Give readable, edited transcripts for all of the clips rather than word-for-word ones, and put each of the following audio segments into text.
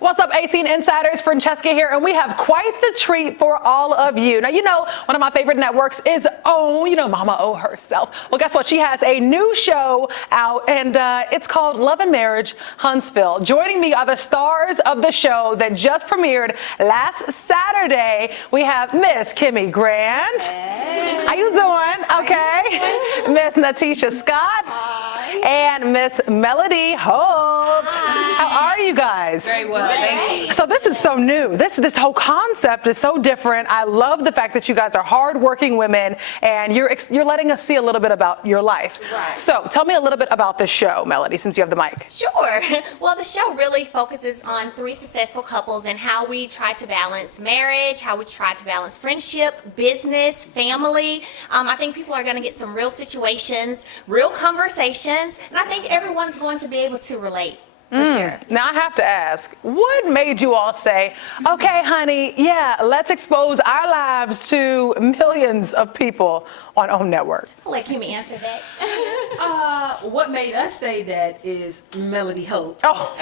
What's up, A-Scene Insiders? Francesca here, and we have quite the treat for all of you. Now, you know, one of my favorite networks is O, Mama O herself. Well, guess what? She has a new show out, and it's called Love and Marriage Huntsville. Joining me are the stars of the show that just premiered last Saturday. We have Miss Kimmy Grant. Hey. How you doing? Okay. Miss Natisha Scott. Hi. And Miss Melody Holt. Hi. How are you guys? Very well, thank you. So this is so new. This whole concept is so different. I love the fact that you guys are hardworking women, and you're letting us see a little bit about your life. Right. So tell me a little bit about the show, Melody, since you have the mic. Sure. Well, the show really focuses on 3 successful couples and how we try to balance marriage, how we try to balance friendship, business, family. I think people are going to get some real situations, real conversations, and I think everyone's going to be able to relate. For sure. Now I have to ask, what made you all say, okay, honey, yeah, let's expose our lives to millions of people on OWN Network? I'll let Kimmy answer that. What made us say that is Melody Holt. Oh,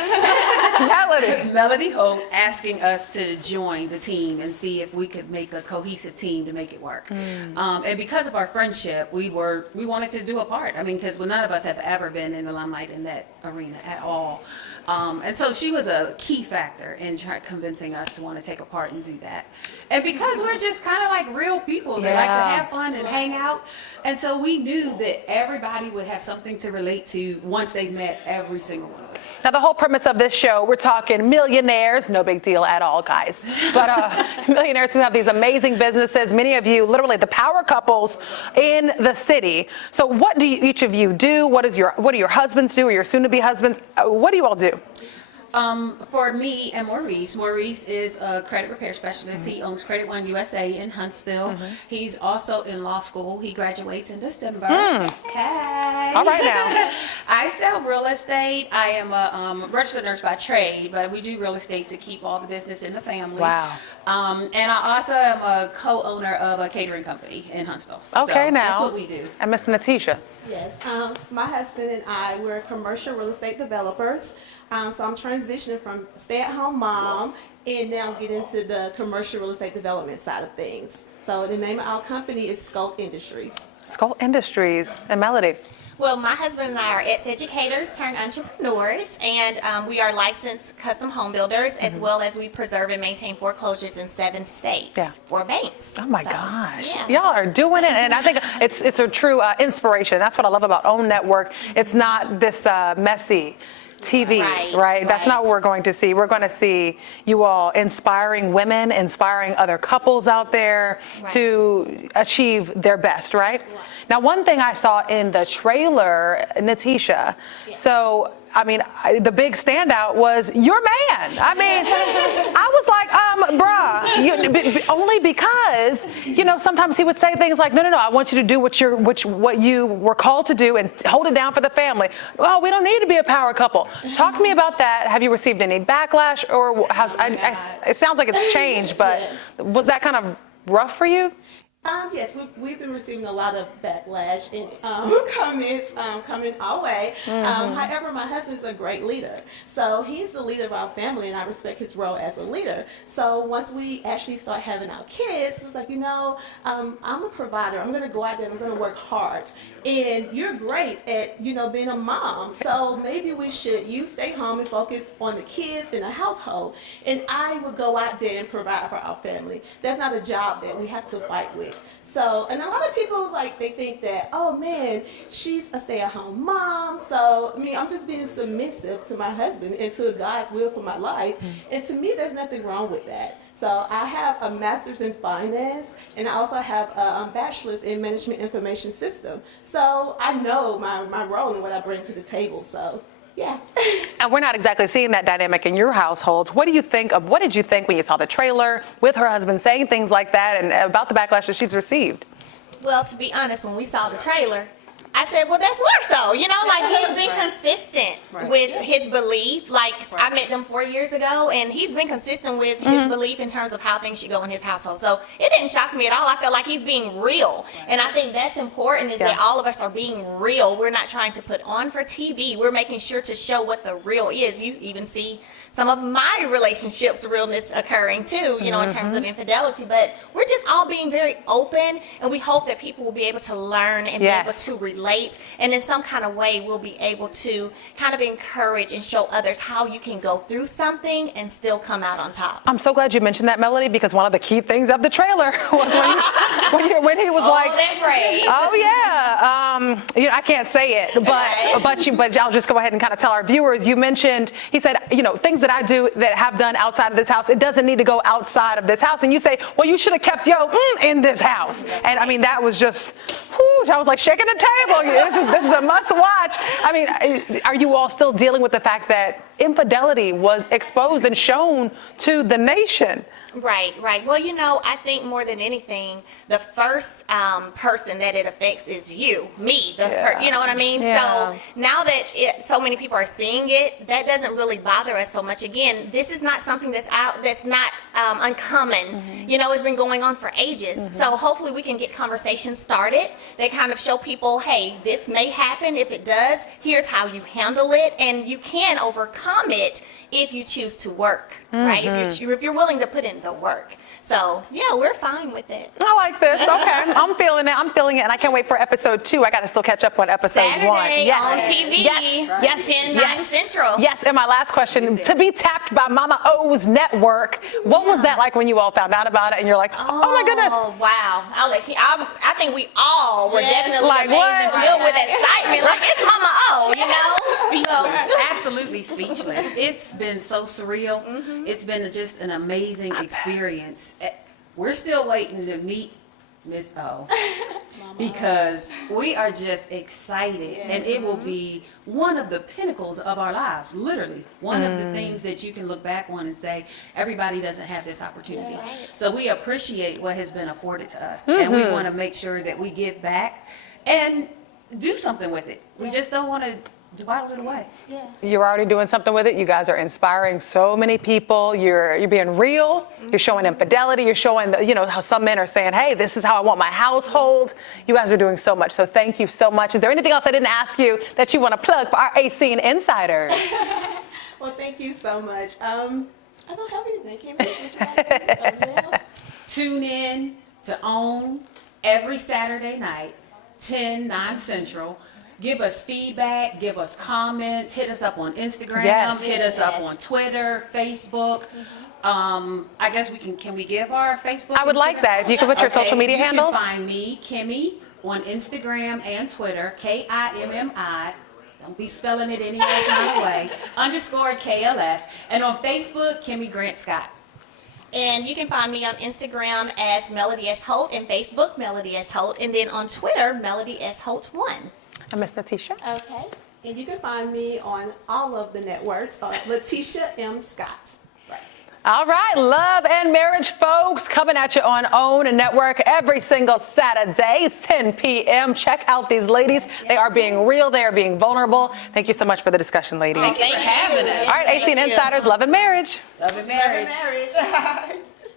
Melody. Melody Holt asking us to join the team and see if we could make a cohesive team to make it work. And because of our friendship, we wanted to do a part. I mean, because none of us have ever been in the limelight in that arena at all. And so she was a key factor in convincing us to want to take a part and do that. And because we're just kind of like real people that like to have fun and hang out. And so we knew that everybody would have something to relate to once they met every single one of us. Now, the whole premise of this show, we're talking millionaires, no big deal at all, guys, but millionaires who have these amazing businesses, many of you, literally the power couples in the city. So what do each of you do? What do your husbands do, or your soon-to-be husbands? What do you all do? For me and Maurice is a credit repair specialist. He owns Credit One USA in Huntsville. He's also in law school. He graduates in December. Okay. All right now. I sell real estate. I am a registered nurse by trade, but we do real estate to keep all the business in the family. Wow. And I also am a co-owner of a catering company in Huntsville. Okay, so now. that's what we do. And Miss Natisha. Yes, my husband and I, we're commercial real estate developers. So I'm transitioning from stay-at-home mom and now get into the commercial real estate development side of things. So the name of our company is Skull Industries. Skull Industries. And Melody. Well, my husband and I are ex-educators turned entrepreneurs, and we are licensed custom home builders, as well as we preserve and maintain foreclosures in 7 states for banks. Oh my gosh. yeah. Y'all are doing it, and I think it's a true inspiration. That's what I love about OWN Network. It's not this messy TV, right? That's not what we're going to see. We're going to see you all inspiring women, inspiring other couples out there to achieve their best, right? Now, one thing I saw in the trailer, Natisha, so I mean, the big standout was your man. I mean, I was like, bruh, only because, sometimes he would say things like, no, I want you to do what you were called to do and hold it down for the family. Well, we don't need to be a power couple. Talk to me about that. Have you received any backlash, or it sounds like it's changed, but was that kind of rough for you? Yes, we've been receiving a lot of backlash and comments coming our way. However, my husband's a great leader. So he's the leader of our family, and I respect his role as a leader. So once we actually start having our kids, it was like, I'm a provider. I'm going to go out there and I'm going to work hard. And you're great at, being a mom. So maybe you stay home and focus on the kids in the household. And I would go out there and provide for our family. That's not a job that we have to fight with. So, and a lot of people, they think that, oh man, she's a stay-at-home mom. So, I'm just being submissive to my husband and to God's will for my life. And to me, there's nothing wrong with that. So I have a master's in finance, and I also have a bachelor's in management information system. So I know my role and what I bring to the table. So, yeah. And we're not exactly seeing that dynamic in your households. What did you think when you saw the trailer with her husband saying things like that and about the backlash that she's received? Well, to be honest, when we saw the trailer, I said, well, that's more so, like he's been consistent with his belief. Like I met them 4 years ago, and he's been consistent with his belief in terms of how things should go in his household. So it didn't shock me at all. I felt like he's being real. And I think that's important is that all of us are being real. We're not trying to put on for TV. We're making sure to show what the real is. You even see some of my relationships realness occurring too, in terms of infidelity. But we're just all being very open, and we hope that people will be able to learn and be able to relate, and in some kind of way we'll be able to kind of encourage and show others how you can go through something and still come out on top. I'm so glad you mentioned that, Melody, because one of the key things of the trailer was when he was like, that phrase. "Oh yeah," I can't say it, but I'll just go ahead and kind of tell our viewers. You mentioned, he said, things that I do that have done outside of this house, it doesn't need to go outside of this house. And you say, well, you should have kept your in this house. And I mean, that was just, whoosh, I was like shaking the table. This is a must watch. I mean, are you all still dealing with the fact that infidelity was exposed and shown to the nation? Right. Well, I think more than anything, the first person that it affects is me, you know what I mean? Yeah. So now that so many people are seeing it, that doesn't really bother us so much. Again, this is not something that's not uncommon. It's been going on for ages. So hopefully we can get conversations started that kind of show people, hey, this may happen. If it does, here's how you handle it, and you can overcome it if you choose to work, right? If you're willing to put in the work. So yeah, we're fine with it. I like this. Okay, I'm feeling it, and I can't wait for episode 2. I got to still catch up on episode 1. Saturday on TV. Yes. 10, 9 Central. Yes, and my last question, to be tapped by Mama O's network, what was that like when you all found out about it and you're like, oh my goodness. Oh, wow. I think we all were definitely like, amazed and what? filled with excitement. Like, it's Mama O, Speechless, absolutely speechless. It's been so surreal. It's been just an amazing experience. We're still waiting to meet Miss O because we are just excited, and it will be one of the pinnacles of our lives, literally one of the things that you can look back on and say everybody doesn't have this opportunity. So we appreciate what has been afforded to us, and we want to make sure that we give back and do something with it. We just don't want to bottle it away. You're already doing something with it. You guys are inspiring so many people. You're being real. You're showing infidelity. You're showing how some men are saying, hey, this is how I want my household. You guys are doing so much. So thank you so much. Is there anything else I didn't ask you that you want to plug for our AC Insiders? Well, thank you so much. I don't have anything. Can Tune in to OWN every Saturday night, 10, 9 Central. Give us feedback, give us comments, hit us up on Instagram, hit us up on Twitter, Facebook. I guess can we give our Facebook? I would like that. If you could put your social media handles. You can find me, Kimmy, on Instagram and Twitter, KIMMI. Don't be spelling it any other kind of way, _KLS. And on Facebook, Kimmy Grant Scott. And you can find me on Instagram as Melody S. Holt, and Facebook, Melody S. Holt, and then on Twitter, Melody S. Holt 1. And Miss Natisha. Okay. And you can find me on all of the networks, Letitia M. Scott. All right, love and marriage, folks, coming at you on OWN Network every single Saturday, 10 p.m. Check out these ladies. They are being real. They are being vulnerable. Thank you so much for the discussion, ladies. Thanks for having us. All right, AC Insiders, love and marriage. Love and marriage. Love and marriage.